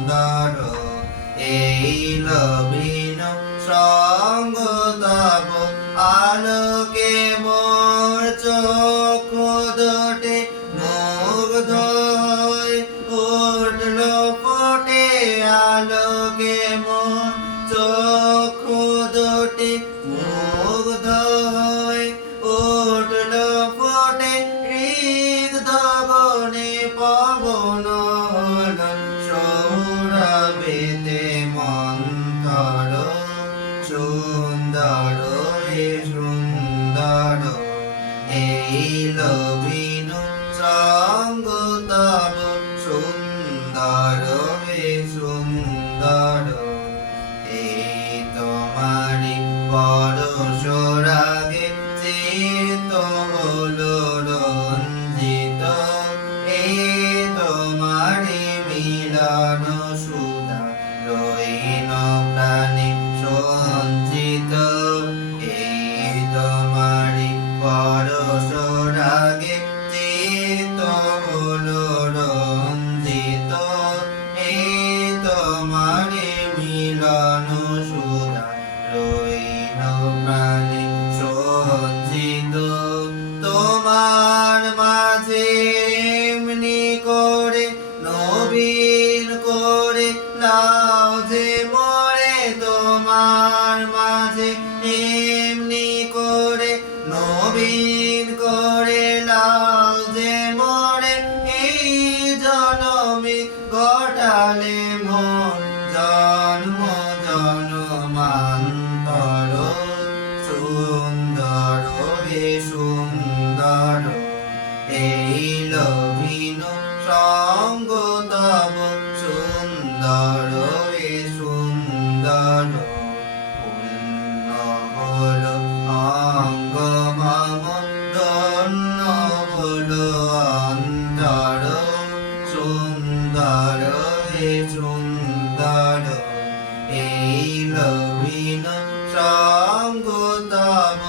সুন্দর। এই লভিন সঙ্গ তব, আলোকে মোর চোখ দোটে, মুগ্ধ উঠল ফোটে, আলোকে মোর চোখ দোটে, মুগ্ধ উঠল ফোটে হৃদ গনে পবন সুন্দর হে সুন্দর এই লবিন তোমার মাঝে এমনি করে, নবীন করে লাও যে মরে, এই জনমে ঘটালে মন জন্ম জনমান্তর সুন্দর হে সুন্দর, এই লভিন সঙ্গ তব সুন্দর। সুন্দর এই লবিন সঙ্গ তব